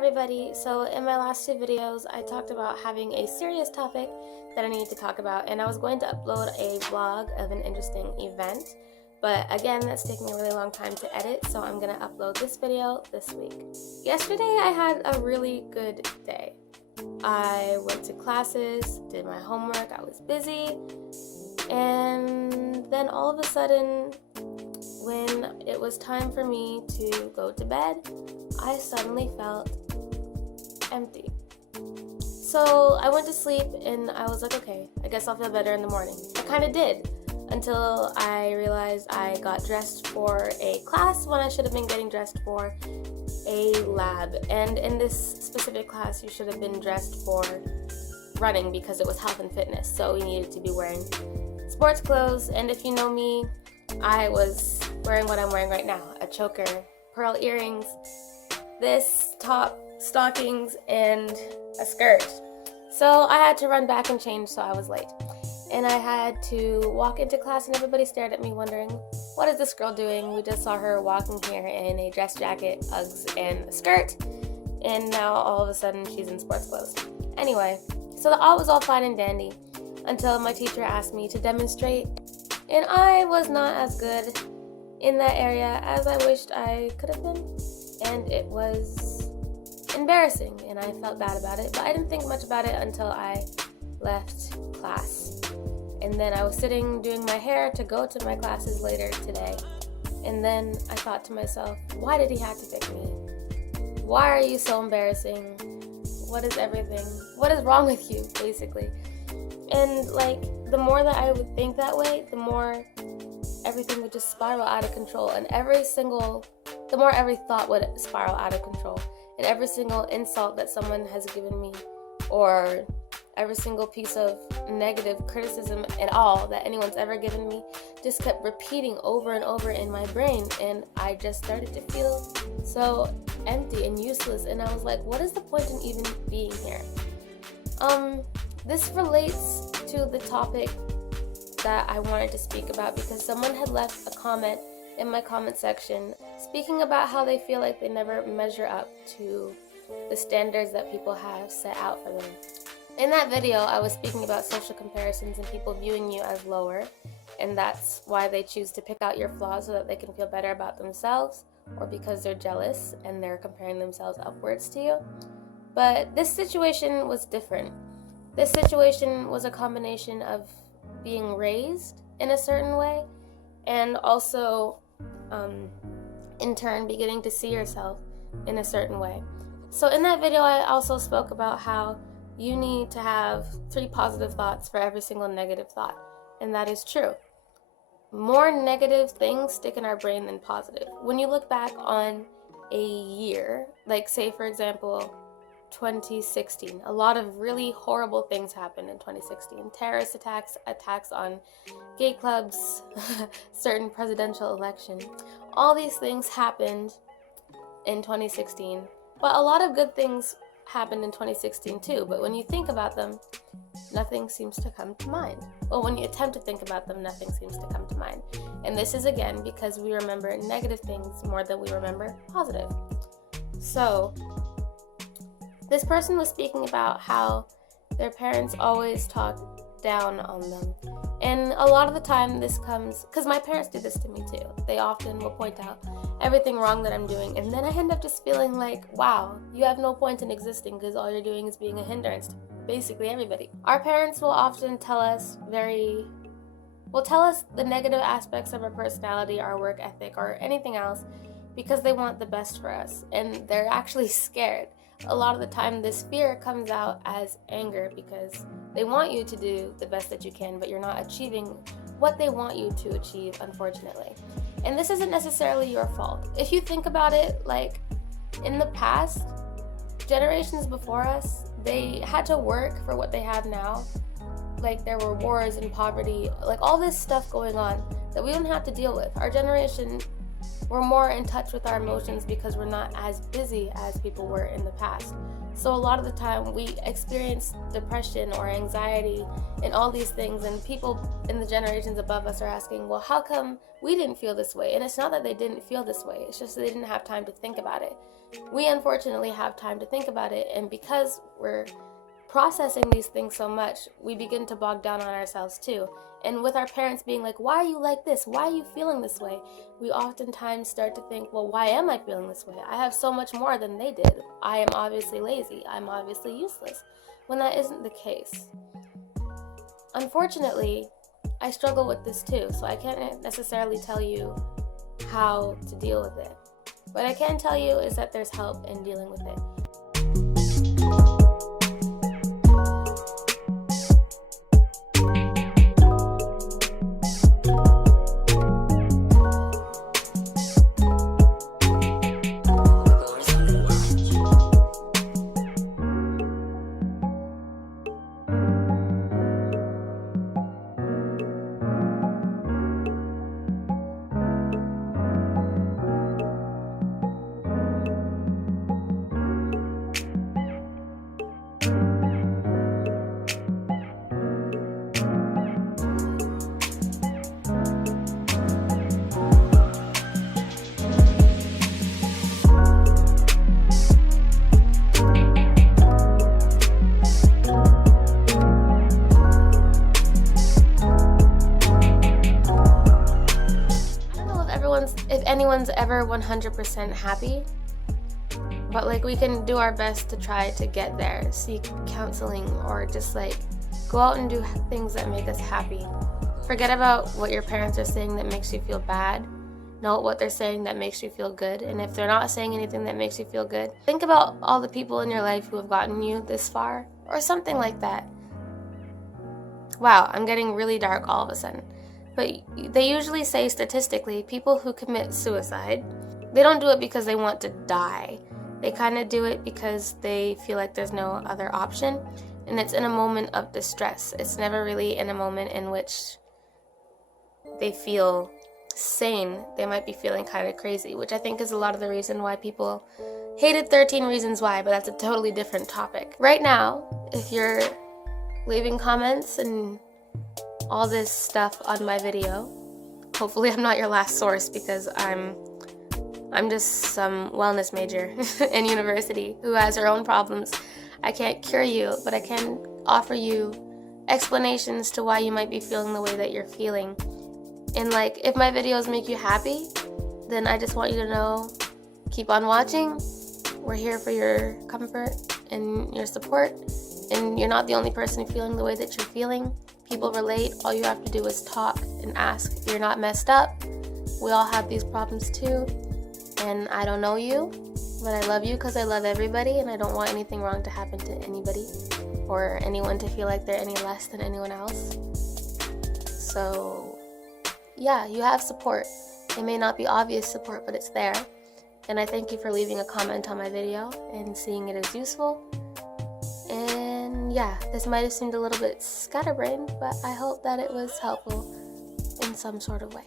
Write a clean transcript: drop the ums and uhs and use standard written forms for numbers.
everybody. So in my last two videos, I talked about having a serious topic that I need to talk about, and I was going to upload a vlog of an interesting event, but again, that's taking a really long time to edit, so I'm going to upload this video this week. Yesterday, I had a really good day. I went to classes, did my homework, I was busy, and then all of a sudden, when it was time for me to go to bed, I suddenly felt empty. So I went to sleep and I was like, okay, I guess I'll feel better in the morning. I kind of did, until I realized I got dressed for a class when I should have been getting dressed for a lab. And in this specific class, you should have been dressed for running because it was health and fitness. So we needed to be wearing sports clothes. And if you know me, I was wearing what I'm wearing right now, a choker, pearl earrings, this top, stockings, and a skirt. So I had to run back and change, so I was late. And I had to walk into class and everybody stared at me wondering, what is this girl doing? We just saw her walking here in a dress jacket, Uggs, and a skirt, and now all of a sudden she's in sports clothes. Anyway, so all was all fine and dandy until my teacher asked me to demonstrate, and I was not as good in that area as I wished I could have been. And it was embarrassing, and I felt bad about it, but I didn't think much about it until I left class. And then I was sitting doing my hair to go to my classes later today, and then I thought to myself, why did he have to pick me? Why are you so embarrassing? What is everything? What is wrong with you, basically? And like, the more that I would think that way, the more everything would just spiral out of control, and the more every thought would spiral out of control, and every single insult that someone has given me, or every single piece of negative criticism at all that anyone's ever given me, just kept repeating over and over in my brain, and I just started to feel so empty and useless, and I was like, what is the point in even being here? This relates to the topic that I wanted to speak about, because someone had left a comment in my comment section speaking about how they feel like they never measure up to the standards that people have set out for them. In that video, I was speaking about social comparisons and people viewing you as lower, and that's why they choose to pick out your flaws so that they can feel better about themselves, or because they're jealous and they're comparing themselves upwards to you. But this situation was different. This situation was a combination of being raised in a certain way, and also in turn beginning to see yourself in a certain way. So in that video, I also spoke about how you need to have 3 positive thoughts for every single negative thought, and that is true. More negative things stick in our brain than positive. When you look back on a year, like say for example 2016, a lot of really horrible things happened in 2016. Terrorist attacks on gay clubs, certain presidential election. All these things happened in 2016, but a lot of good things happened in 2016 too. But when you think about them, nothing seems to come to mind. Well, when you attempt to think about them, nothing seems to come to mind. And this is again because we remember negative things more than we remember positive. So this person was speaking about how their parents always talk down on them. And a lot of the time this comes, because my parents do this to me too. They often will point out everything wrong that I'm doing, and then I end up just feeling like, wow, you have no point in existing because all you're doing is being a hindrance to basically everybody. Our parents will often tell us the negative aspects of our personality, our work ethic, or anything else because they want the best for us, and they're actually scared. A lot of the time this fear comes out as anger because they want you to do the best that you can, but you're not achieving what they want you to achieve, unfortunately. And this isn't necessarily your fault. If you think about it, like in the past, generations before us, they had to work for what they have now. Like there were wars and poverty, like all this stuff going on that we don't have to deal with. Our generation We're more in touch with our emotions because we're not as busy as people were in the past. So a lot of the time we experience depression or anxiety and all these things, and people in the generations above us are asking, well, how come we didn't feel this way? And it's not that they didn't feel this way, it's just that they didn't have time to think about it. We unfortunately have time to think about it, and because we're processing these things so much, we begin to bog down on ourselves too. And with our parents being like, why are you like this? Why are you feeling this way? We oftentimes start to think, well, why am I feeling this way? I have so much more than they did. I am obviously lazy. I'm obviously useless. When that isn't the case. Unfortunately, I struggle with this too, so I can't necessarily tell you how to deal with it. What I can tell you is that there's help in dealing with it. If anyone's ever 100% happy, but like we can do our best to try to get there, seek counseling, or just like go out and do things that make us happy. Forget about what your parents are saying that makes you feel bad. Know what they're saying that makes you feel good, and if they're not saying anything that makes you feel good, think about all the people in your life who have gotten you this far, or something like that. Wow, I'm getting really dark all of a sudden. But they usually say statistically, people who commit suicide, they don't do it because they want to die. They kind of do it because they feel like there's no other option, and it's in a moment of distress. It's never really in a moment in which they feel sane. They might be feeling kind of crazy, which I think is a lot of the reason why people hated 13 Reasons Why, but that's a totally different topic. Right now, if you're leaving comments and all this stuff on my video, hopefully I'm not your last source, because I'm just some wellness major in university who has her own problems. I can't cure you, but I can offer you explanations to why you might be feeling the way that you're feeling. And like, if my videos make you happy, then I just want you to know, keep on watching. We're here for your comfort and your support, and you're not the only person feeling the way that you're feeling. People relate. All you have to do is talk and ask. You're not messed up. We all have these problems too. And I don't know you, but I love you because I love everybody, and I don't want anything wrong to happen to anybody or anyone to feel like they're any less than anyone else. So yeah, you have support. It may not be obvious support, but it's there. And I thank you for leaving a comment on my video and seeing it as useful. And yeah, this might have seemed a little bit scatterbrained, but I hope that it was helpful in some sort of way.